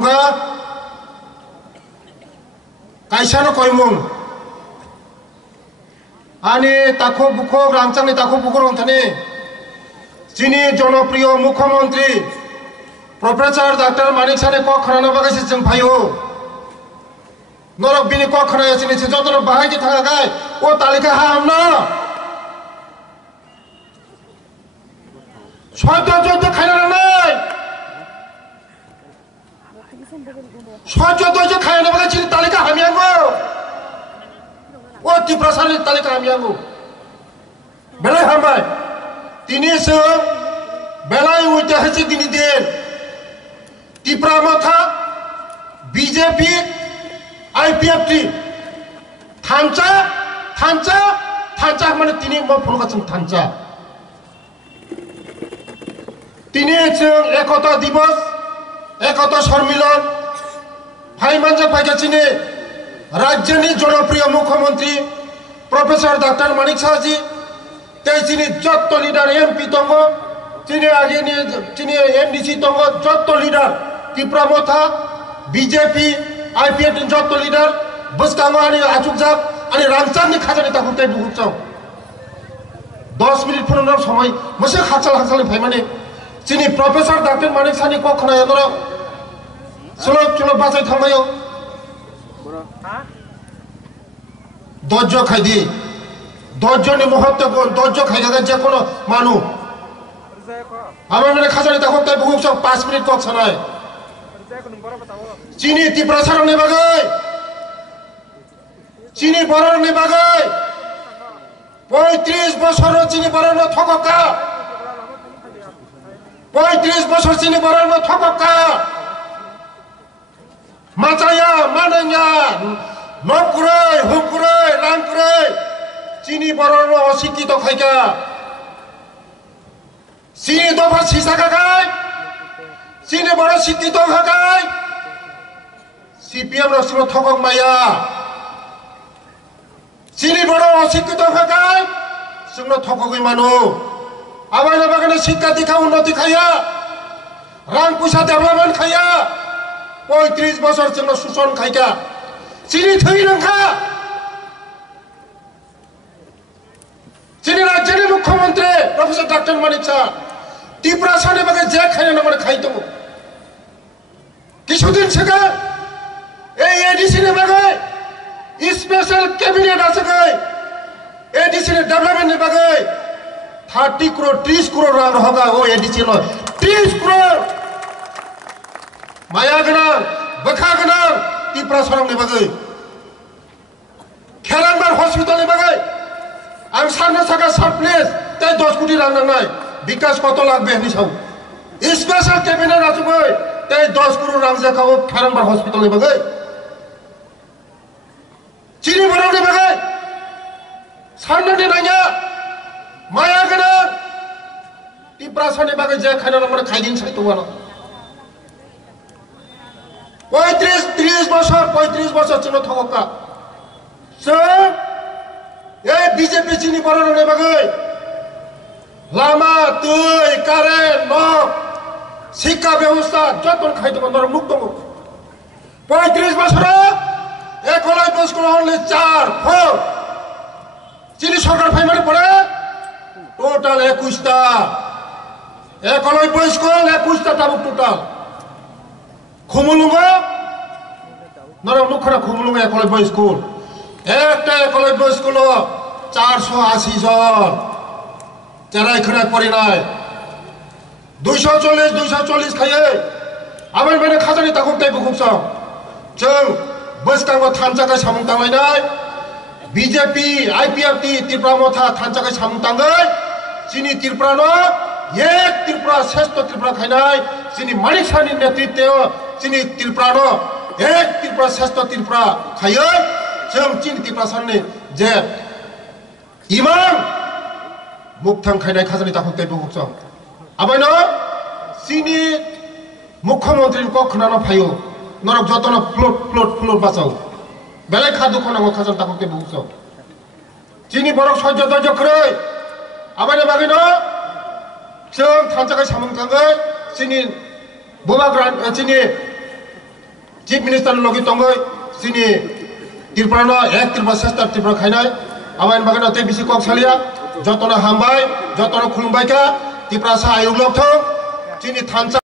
tungka kaisano koimung ani takho bukho rangchangni takho bukho rongthani chini jonopriyo mukhyamantri Professor Dr. Manik Sane kok khana bagasi jeng phayo norok bini kok khana yasini se jotono bahai ki thanga gai o talika hamna সহ্য যত খাইনা নাই সহ্য যত খাইনা বলে চিনি তালিকা আমি আঙ্গো ও ত্রিপ্রাসারের তালিকা আমি আঙ্গো বেলায় হামায় তিনি বেলায় ঐতিহাসিক তিনি দেন ত্রিপুরা মাথা বিজেপি আইপিএফটি থানচা থানচা থানচা মানে তিনি ফোন করছেন থানচা তিনি একতা দিবস একতা সম্মিলন ভাইমানজা পাইকাচিনে রাজ্যনি জনপ্রিয় মুখ্যমন্ত্রী প্রফেসর ডক্টর মানিক সাহাজি তিনি যত লিডার এমপি তঙ্গ তিনি আগে নিয়ে তিনি এমডিসি তঙ্গ যত লিডার ত্রিপুরা মথা বিজেপি আইপিএফ যত লিডার বসকাঙ্গ আনি আচুকজাক আনি রামচাঁদনি খাজানি তাকে তাই বুঝাও 10 মিনিট ফোনের সময় বসে হাচাল হাচাল ভাইমানে চিনি প্রফেসর ডক্টর মানিক সানি কখনো এদরা চলো চলো বাঁচাই থামায়ও ধৈর্য খাই দিয়ে ধৈর্যনি মুহূর্ত ধৈর্য খাই যাদের যে কোনো মানুষ আমার মানে খাজানি তখন তাই বহু 5 মিনিট কক শোনায় চিনি ত্রিপুরা সারণে বাগাই চিনি বরণে বাগাই 35 বছর চিনি বরণ থকা 35 বছর চিনি বরণ থকা মাচায়া মানাইয়া নকুরাই হুকুরাই রামকুরাই চিনি বরণ অশিক্ষিত খাইকা চিনি দফা সিসা খাগাই চিনি বড় শিক্ষিত খাগাই সিপিএম রসিম থকক মাইয়া চিনি বড় অশিক্ষিত খাগাই সিংহ থকই মানু আবার বাগানে শিক্ষা দীক্ষা উন্নতি খাইয়া রাং পয়সা ডেভেলপমেন্ট খাইয়া 35 বছর সিংহ শোষণ খাইকা চিনি থই রাখা চিনি রাজ্যের মুখ্যমন্ত্রী প্রফেসর ডক্টর মানিক শাহ ত্রিপুরা সানে বাগে যে খাইনা না মানে খাইতো কিছুদিন থেকে এই এডিসি নে বাগে স্পেশাল ক্যাবিনেট আছে গে एडीसी ने डेवलपमेंट बागे 30 करोड़ 30 करोड़ रांग होगा वो एडीसी नो 30 करोड़ माया गना बखा गना त्रिपुरा सरंग ने बागे खेरांबार हॉस्पिटल ने बागे आं सानना सागा सब प्लेस ते 10 कोटी रांग नांगनाय विकास कत लागबे हनि साव स्पेशल कैबिनेट आछो बै ते 10 करोड़ रांग जाखाओ खेरांबार हॉस्पिटल ने बागे चिनी बराव ने बागे साननानै नाया माया गना त्रिपुरा साने बागे जे खाना नमने खाइदिन साइतोवानो 35 বছর চিনো থকা এই বিজেপি চিনি বরণে বাগে লামা তুই কারেন্ট ন শিক্ষা ব্যবস্থা যতন খাইতে বন্ধ মুক্ত 35 বছর একলাই স্কুল অনলি 4 চিনি সরকার ফাইমারে পড়ে টোটাল 21টা একলাই স্কুল 21টা তাবুক টোটাল খুমুলুঙ্গা নরম মুখরা খুমুলুঙ্গা একলাই স্কুল একটা একলাই স্কুল 480 জন যারা এখানে পড়ে নাই 240 খাইয়ে আবার মানে খাজানি তাকুক তাই বুকুকসাও जों बसकांगो थानजागा सामुं तांलायनाय बीजेपी आईपीएफटी त्रिपुरा मथा थानजागा सामुं तांगै चिनी त्रिपुरानो एक त्रिपुरा श्रेष्ठ त्रिपुरा खायनाय चिनी मानिक शाहनि नेतृत्व चिनी त्रिपुरानो एक त्रिपुरा श्रेष्ठ त्रिपुरा खायो जों चिनी त्रिपुरा साननि जे इमाम मुक्तां खायनाय खाजानि ताकुक ताय बुकुकसाव आबायनो चिनी मुख्यमंत्री को खोनानो फायो नरक जतन फ्लोट बाचाओ बेले खादु खनांगो खाजन ताकते बुकसाव चिनी बरक सह्य धैर्य खरै आबायनो बागैनो जों थानजागा सामुं तांगै चिनी बुबा ग्रान चिनी চিফ মিনিস্টার লগে তঙ্গই চিনি ত্রিপুরা এক ত্রিপুরা সেস্তার ত্রিপুরা খাইনাই আবাইন বাগান তে বিসি কক সালিয়া যতনা হামবাই যতনা খুলুমবাইকা ত্রিপুরা সা আয়োগ লক চিনি থানচা